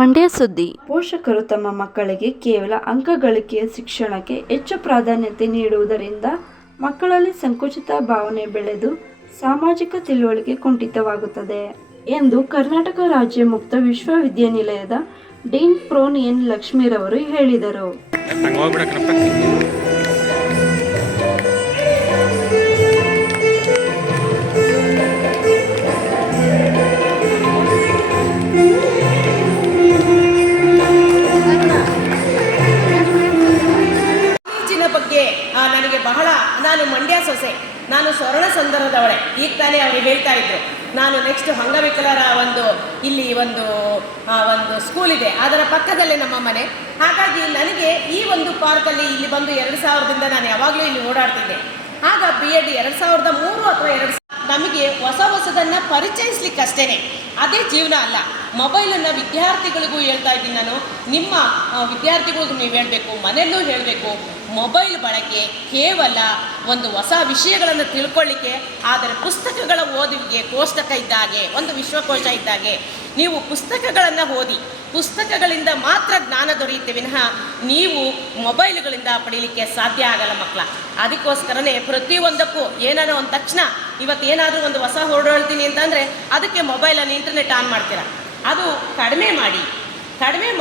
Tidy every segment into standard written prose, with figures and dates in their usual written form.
ಮಂಡ್ಯ ಸುದ್ದಿ. ಪೋಷಕರು ತಮ್ಮ ಮಕ್ಕಳಿಗೆ ಕೇವಲ ಅಂಕ ಗಳಿಕೆಯ ಶಿಕ್ಷಣಕ್ಕೆ ಹೆಚ್ಚು ಪ್ರಾಧಾನ್ಯತೆ ನೀಡುವುದರಿಂದ ಮಕ್ಕಳಲ್ಲಿ ಸಂಕುಚಿತ ಭಾವನೆ ಬೆಳೆದು ಸಾಮಾಜಿಕ ತಿಳುವಳಿಕೆ ಕುಂಠಿತವಾಗುತ್ತದೆ ಎಂದು ಕರ್ನಾಟಕ ರಾಜ್ಯ ಮುಕ್ತ ವಿಶ್ವವಿದ್ಯಾನಿಲಯದ ಡೀನ್ ಪ್ರೊ. ಎನ್. ಲಕ್ಷ್ಮೀರವರು ಹೇಳಿದರು. ಬಗ್ಗೆ ನನಗೆ ಬಹಳ, ನಾನು ಮಂಡ್ಯ ಸೊಸೆ, ನಾನು ಸ್ವರ್ಣ ಸಂದರ್ಭದವಳೆ. ಈಗ ತಾನೇ ಅವರು ಹೇಳ್ತಾ ಇದ್ರು, ನಾನು ನೆಕ್ಸ್ಟ್ ಅಂಗವಿಕಲರ ಇಲ್ಲಿ ಒಂದು ಸ್ಕೂಲ್ ಇದೆ, ಅದರ ಪಕ್ಕದಲ್ಲೇ ನಮ್ಮ ಮನೆ. ಹಾಗಾಗಿ ನನಗೆ ಈ ಒಂದು ಪಾರ್ಕಲ್ಲಿ ಇಲ್ಲಿ ಬಂದು 2000ದಿಂದ ನಾನು ಯಾವಾಗಲೂ ಇಲ್ಲಿ ಓಡಾಡ್ತಿದ್ದೆ. ಆಗ B.Ed 2003 ಅಥವಾ 2000 ನಮಗೆ ಹೊಸದನ್ನು ಪರಿಚಯಿಸ್ಲಿಕ್ಕೆ ಅಷ್ಟೇ, ಅದೇ ಜೀವನ ಅಲ್ಲ. ಮೊಬೈಲನ್ನು ವಿದ್ಯಾರ್ಥಿಗಳಿಗೂ ಹೇಳ್ತಾ ಇದ್ದೀನಿ ನಾನು, ನಿಮ್ಮ ವಿದ್ಯಾರ್ಥಿಗಳಿಗೂ ನೀವು ಹೇಳಬೇಕು, ಮನೆಯಲ್ಲೂ ಹೇಳಬೇಕು. ಮೊಬೈಲ್ ಬಳಕೆ ಕೇವಲ ಒಂದು ಹೊಸ ವಿಷಯಗಳನ್ನು ತಿಳ್ಕೊಳ್ಳಿಕ್ಕೆ, ಆದರೆ ಪುಸ್ತಕಗಳ ಓದುವಿಗೆ ಕೋಷ್ಟಕ ಇದ್ದಾಗೆ, ಒಂದು ವಿಶ್ವಕೋಶ ಇದ್ದಾಗೆ. ನೀವು ಪುಸ್ತಕಗಳನ್ನು ಓದಿ, ಪುಸ್ತಕಗಳಿಂದ ಮಾತ್ರ ಜ್ಞಾನ ದೊರೆಯುತ್ತೆ ವಿನಃ ನೀವು ಮೊಬೈಲ್ಗಳಿಂದ ಪಡೀಲಿಕ್ಕೆ ಸಾಧ್ಯ ಆಗಲ್ಲ ಮಕ್ಕಳ. ಅದಕ್ಕೋಸ್ಕರನೇ ಪ್ರತಿಯೊಂದಕ್ಕೂ ಏನಾದ್ರು ಒಂದು ತಕ್ಷಣ ಇವತ್ತೇನಾದರೂ ಒಂದು ಹೊಸ ಹೊರಡ್ತೀನಿ ಅಂತಂದರೆ ಅದಕ್ಕೆ ಮೊಬೈಲನ್ನು ಇಂಟರ್ನೆಟ್ ಆನ್ ಮಾಡ್ತೀರಾ. ಅದು ಕಡಿಮೆ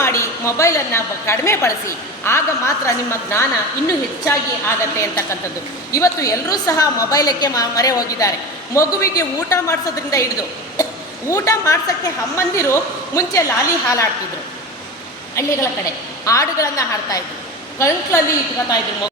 ಮಾಡಿ ಮೊಬೈಲನ್ನು ಕಡಿಮೆ ಬಳಸಿ, ಆಗ ಮಾತ್ರ ನಿಮ್ಮ ಜ್ಞಾನ ಇನ್ನೂ ಹೆಚ್ಚಾಗಿ ಆಗತ್ತೆ ಅಂತಕ್ಕಂಥದ್ದು. ಇವತ್ತು ಎಲ್ಲರೂ ಸಹ ಮೊಬೈಲಕ್ಕೆ ಮರೆ ಹೋಗಿದ್ದಾರೆ. ಮಗುವಿಗೆ ಊಟ ಮಾಡಿಸೋದ್ರಿಂದ ಹಿಡಿದು ಊಟ ಮಾಡ್ಸೋಕ್ಕೆ ಅಮ್ಮಂದಿರು ಮುಂಚೆ ಲಾಲಿ ಹಾಲಾಡ್ತಿದ್ರು, ಹಳ್ಳಿಗಳ ಕಡೆ ಹಾಡುಗಳನ್ನು ಹಾಡ್ತಾಯಿದ್ರು, ಕಂಕ್ಳಲ್ಲಿ ಇಟ್ಕೊತಾ ಇದ್ರು.